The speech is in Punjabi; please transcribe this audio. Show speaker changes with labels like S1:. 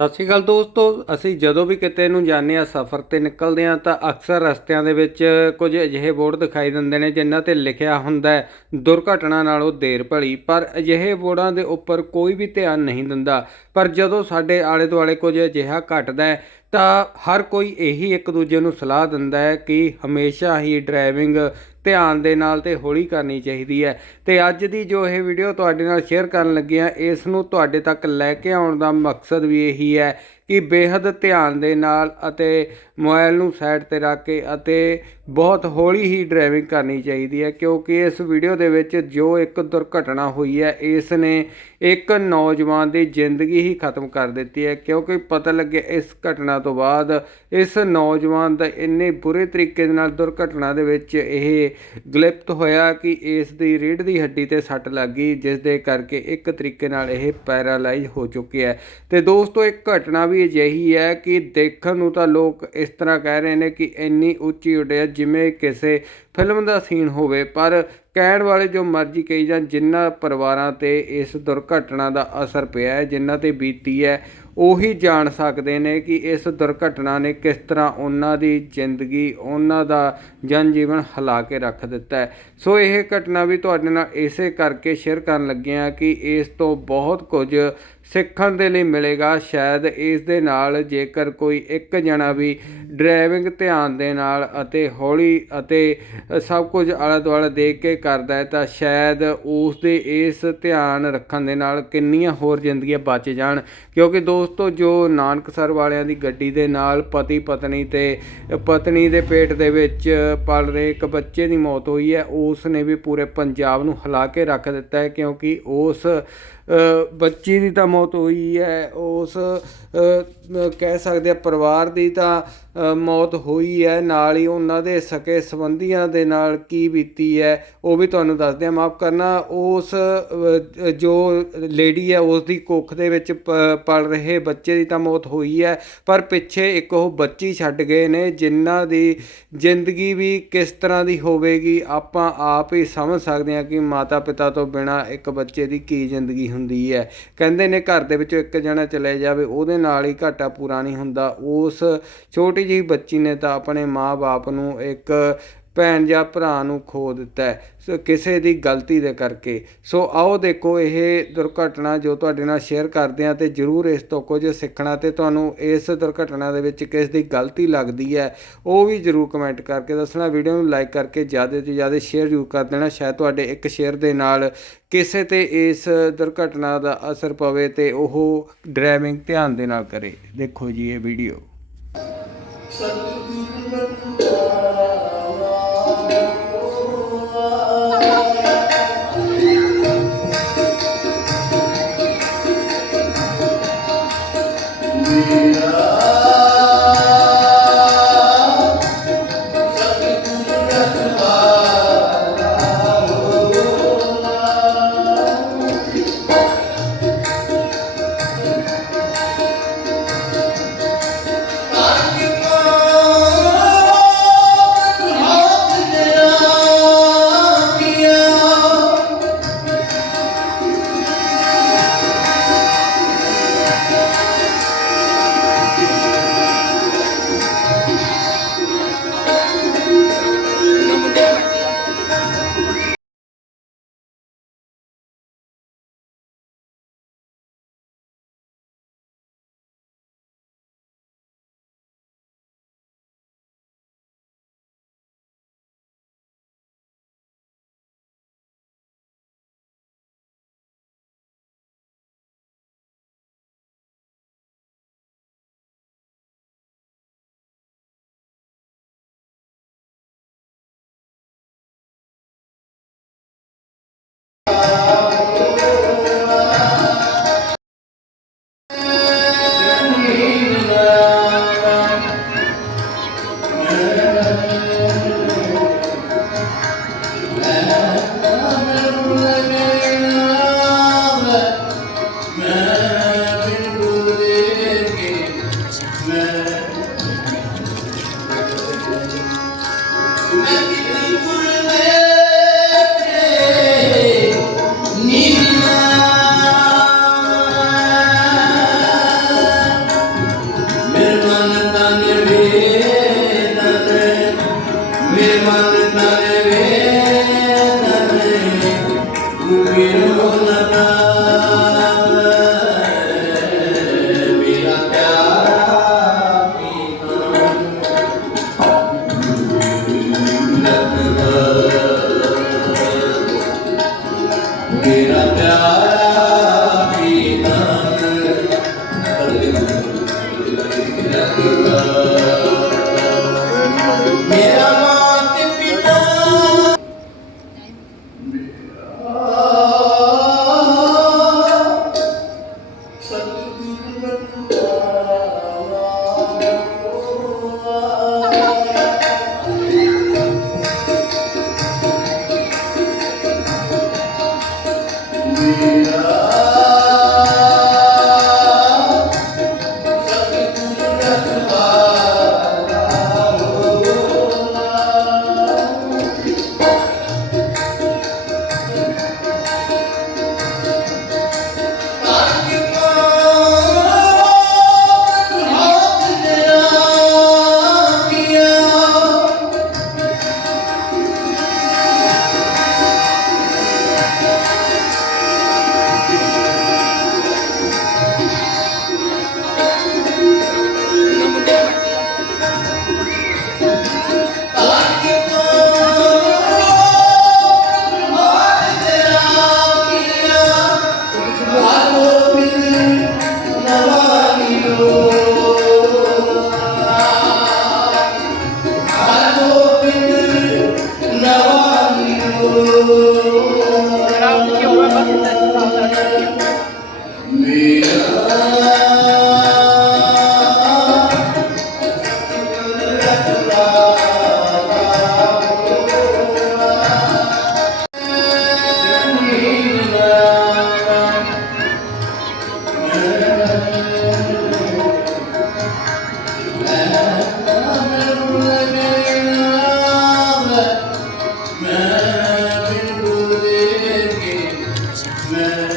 S1: ਸਤਿ ਸ਼੍ਰੀ ਅਕਾਲ ਦੋਸਤੋ, ਅਸੀਂ ਜਦੋਂ ਵੀ ਕਿਤੇ ਨੂੰ ਜਾਂਦੇ ਆ ਸਫ਼ਰ ਤੇ ਨਿਕਲਦੇ ਆ ਤਾਂ ਅਕਸਰ ਰਸਤਿਆਂ ਦੇ ਵਿੱਚ ਕੁਝ ਅਜਿਹੇ ਬੋਰਡ ਦਿਖਾਈ ਦਿੰਦੇ ਨੇ, ਜਿਨ੍ਹਾਂ ਤੇ ਲਿਖਿਆ ਹੁੰਦਾ ਹੈ, ਦੁਰਘਟਨਾ ਨਾਲੋਂ ਦੇਰ ਭਲੀ। ਪਰ ਅਜਿਹੇ ਬੋਰਡਾਂ ਦੇ ਉੱਪਰ ਕੋਈ ਵੀ ਧਿਆਨ ਨਹੀਂ ਦਿੰਦਾ। ਪਰ ਜਦੋਂ ਸਾਡੇ ਆਲੇ ਦੁਆਲੇ ਕੁਝ ਅਜਿਹਾ ਘਟਦਾ ਹੈ, ਤਾਂ ਹਰ ਕੋਈ ਇਹੀ ਇੱਕ ਦੂਜੇ ਨੂੰ ਸਲਾਹ ਦਿੰਦਾ ਹੈ ਕਿ ਹਮੇਸ਼ਾ ਹੀ ਡਰਾਈਵਿੰਗ ਧਿਆਨ ਦੇ ਨਾਲ ਤੇ ਹੌਲੀ ਕਰਨੀ ਚਾਹੀਦੀ ਹੈ। ਤੇ ਅੱਜ ਦੀ ਜੋ ਇਹ ਵੀਡੀਓ ਤੁਹਾਡੇ ਨਾਲ ਸ਼ੇਅਰ ਕਰਨ ਲੱਗੇ ਆ ਇਸ ਨੂੰ ਤੁਹਾਡੇ ਤੱਕ ਲੈ ਕੇ ਆਉਣ ਦਾ ਮਕਸਦ ਵੀ ਇਹੀ ਹੈ ਕਿ ਬੇਹੱਦ ਧਿਆਨ ਦੇ ਨਾਲ ਅਤੇ ਮੋਬਾਈਲ ਨੂੰ ਸਾਈਡ ਤੇ ਰੱਖ ਕੇ ਅਤੇ ਬਹੁਤ ਹੌਲੀ ਹੀ ਡਰਾਈਵਿੰਗ ਕਰਨੀ ਚਾਹੀਦੀ ਹੈ, ਕਿਉਂਕਿ ਇਸ ਵੀਡੀਓ ਦੇ ਵਿੱਚ ਜੋ ਇੱਕ ਦੁਰਘਟਨਾ ਹੋਈ ਹੈ ਇਸ ਨੇ ਇੱਕ ਨੌਜਵਾਨ ਦੀ ਜ਼ਿੰਦਗੀ ਹੀ ਖਤਮ ਕਰ ਦਿੱਤੀ ਹੈ, ਕਿਉਂਕਿ ਪਤਾ ਲੱਗਿਆ ਇਸ ਘਟਨਾ ਤੋਂ ਬਾਅਦ ਇਸ ਨੌਜਵਾਨ ਦਾ ਇੰਨੇ ਬੁਰੇ ਤਰੀਕੇ ਦੇ ਨਾਲ ਦੁਰਘਟਨਾ ਦੇ ਵਿੱਚ ਇਹ ਗਲਿਪਤ ਹੋਇਆ ਕਿ ਇਸ ਦੀ ਰੀੜ੍ਹ ਦੀ ਹੱਡੀ ਤੇ ਸੱਟ ਲੱਗ ਗਈ, ਜਿਸ ਦੇ ਕਰਕੇ ਇੱਕ ਤਰੀਕੇ ਨਾਲ ਇਹ ਪੈਰਾਲਾਈਜ਼ ਹੋ ਚੁੱਕਿਆ ਹੈ। ਤੇ ਦੋਸਤੋ, ਇੱਕ ਘਟਨਾ ਵੀ ਅਜਿਹੀ ਹੈ ਕਿ ਦੇਖਣ ਨੂੰ ਤਾਂ ਲੋਕ ਇਸ ਤਰ੍ਹਾਂ ਕਹਿ ਰਹੇ ਨੇ ਕਿ ਇੰਨੀ ਉੱਚੀ ਉੱਡਿਆ ਜਿਵੇਂ ਕਿਸੇ ਫਿਲਮ ਦਾ ਸੀਨ ਹੋਵੇ, ਪਰ ਕਹਿਣ ਵਾਲੇ ਜੋ ਮਰਜ਼ੀ ਕਹੀ ਜਾਣ ਜਿਨ੍ਹਾਂ ਪਰਿਵਾਰਾਂ ਤੇ ਇਸ ਦੁਰਘਟਨਾ ਦਾ ਅਸਰ ਪਿਆ ਹੈ ਜਿਨ੍ਹਾਂ ਤੇ ਬੀਤੀ ਹੈ ਉਹੀ ਜਾਣ ਸਕਦੇ ਨੇ ਕਿ ਇਸ ਦੁਰਘਟਨਾ ਨੇ ਕਿਸ ਤਰ੍ਹਾਂ ਉਹਨਾਂ ਦੀ ਜ਼ਿੰਦਗੀ, ਉਹਨਾਂ ਦਾ ਜਨ ਜੀਵਨ ਹਿਲਾ ਕੇ ਰੱਖ ਦਿੱਤਾ ਹੈ। ਸੋ ਇਹ ਘਟਨਾ ਵੀ ਤੁਹਾਡੇ ਨਾਲ ਇਸੇ ਕਰਕੇ ਸ਼ੇਅਰ ਕਰਨ ਲੱਗੇ ਹਾਂ ਕਿ ਇਸ ਤੋਂ ਬਹੁਤ ਕੁਝ ਸਿੱਖਣ ਦੇ ਲਈ ਮਿਲੇਗਾ। ਸ਼ਾਇਦ ਇਸ ਦੇ ਨਾਲ ਜੇਕਰ ਕੋਈ ਇੱਕ ਜਣਾ ਵੀ ਡਰਾਈਵਿੰਗ ਧਿਆਨ ਦੇ ਨਾਲ ਅਤੇ ਹੌਲੀ ਅਤੇ ਸਭ ਕੁਝ ਆਲਾ ਦੁਆਲਾ ਦੇਖ ਕੇ ਕਰਦਾ ਹੈ, ਤਾਂ ਸ਼ਾਇਦ ਉਸ ਦੇ ਇਸ ਧਿਆਨ ਰੱਖਣ ਦੇ ਨਾਲ ਕਿੰਨੀਆਂ ਹੋਰ ਜ਼ਿੰਦਗੀਆਂ ਬਚ ਜਾਣ। ਕਿਉਂਕਿ ਦੋਸਤੋ, ਜੋ ਨਾਨਕਸਰ ਵਾਲਿਆਂ ਦੀ ਗੱਡੀ ਦੇ ਨਾਲ ਪਤੀ ਪਤਨੀ ਤੇ ਪਤਨੀ ਦੇ ਪੇਟ ਦੇ ਵਿੱਚ ਪਲ ਰਹੇ ਇੱਕ ਬੱਚੇ ਦੀ ਮੌਤ ਹੋਈ ਹੈ, ਉਸ ਨੇ ਵੀ ਪੂਰੇ ਪੰਜਾਬ ਨੂੰ ਹਿਲਾ ਕੇ ਰੱਖ ਦਿੱਤਾ ਹੈ, ਕਿਉਂਕਿ ਉਸ ਬੱਚੀ ਦੀ ਤਾਂ ਮੌਤ ਹੋਈ ਹੈ ਉਸ ਕਹਿ ਸਕਦੇ ਆ, ਪਰਿਵਾਰ ਦੀ ਤਾਂ ਮੌਤ ਹੋਈ ਹੈ, ਨਾਲ ਹੀ ਉਹਨਾਂ ਦੇ ਸਕੇ ਸੰਬੰਧੀਆਂ ਦੇ ਨਾਲ ਕੀ ਬੀਤੀ ਹੈ, ਉਹ ਵੀ ਤੁਹਾਨੂੰ ਦੱਸਦੇ ਆ ਮਾਫ ਕਰਨਾ, ਉਸ ਜੋ ਲੇਡੀ ਹੈ ਉਸ ਦੀ ਕੁੱਖ ਦੇ ਵਿੱਚ ਪਲ ਰਹੇ ਬੱਚੇ ਦੀ ਤਾਂ ਮੌਤ ਹੋਈ ਹੈ, ਪਰ ਪਿੱਛੇ ਇੱਕ ਉਹ ਬੱਚੀ ਛੱਡ ਗਏ ਨੇ, ਜਿਨ੍ਹਾਂ ਦੀ ਜ਼ਿੰਦਗੀ ਵੀ ਕਿਸ ਤਰ੍ਹਾਂ ਦੀ ਹੋਵੇਗੀ, ਆਪਾਂ ਆਪ ਹੀ ਸਮਝ ਸਕਦੇ ਹਾਂ ਕਿ ਮਾਤਾ ਪਿਤਾ ਤੋਂ ਬਿਨਾ ਇੱਕ ਬੱਚੇ ਦੀ ਕੀ ਜ਼ਿੰਦਗੀ ਹੁੰਦੀ ਹੈ। ਕਹਿੰਦੇ ਨੇ ਘਰ ਦੇ ਵਿੱਚੋਂ ਇੱਕ ਜਣਾ ਚਲੇ ਜਾਵੇ, ਉਹਦੇ ਨਾਲ ਹੀ ਘਾਟਾ ਪੂਰਾ ਨਹੀਂ ਹੁੰਦਾ। ਉਸ ਛੋਟੀ ਜਿਹੀ ਬੱਚੀ ਨੇ ਤਾਂ ਆਪਣੇ ਮਾਂ-ਬਾਪ ਨੂੰ ਇੱਕ ਭੈਣ ਜਾਂ ਭਰਾ ਨੂੰ ਖੋ ਦਿੱਤਾ ਹੈ। ਸੋ ਕਿਸੇ ਦੀ ਗਲਤੀ ਦੇ ਕਰਕੇ। ਸੋ ਆਓ ਦੇਖੋ ਇਹ ਦੁਰਘਟਨਾ ਜੋ ਤੁਹਾਡੇ ਨਾਲ ਸ਼ੇਅਰ ਕਰਦੇ ਆ ਤੇ ਜਰੂਰ ਇਸ ਤੋਂ ਕੁਝ ਸਿੱਖਣਾ ਤੇ ਤੁਹਾਨੂੰ ਇਸ ਦੁਰਘਟਨਾ ਦੇ ਵਿੱਚ ਕਿਸ ਦੀ ਗਲਤੀ ਲੱਗਦੀ ਹੈ, ਉਹ ਵੀ ਜਰੂਰ ਕਮੈਂਟ ਕਰਕੇ ਦੱਸਣਾ। ਵੀਡੀਓ ਨੂੰ ਲਾਈਕ ਕਰਕੇ ਜ਼ਿਆਦਾ ਤੋਂ ਜ਼ਿਆਦਾ ਸ਼ੇਅਰ ਜ਼ਰੂਰ ਕਰ ਦੇਣਾ। ਸ਼ਾਇਦ ਤੁਹਾਡੇ ਇੱਕ ਸ਼ੇਅਰ ਦੇ ਨਾਲ ਕਿਸੇ ਤੇ ਇਸ ਦੁਰਘਟਨਾ ਦਾ ਅਸਰ ਪਵੇ ਤੇ ਉਹ ਡਰਾਈਵਿੰਗ ਧਿਆਨ ਦੇ ਨਾਲ ਕਰੇ। ਦੇਖੋ ਜੀ ਇਹ ਵੀਡੀਓ
S2: Amen. Yeah. Amen.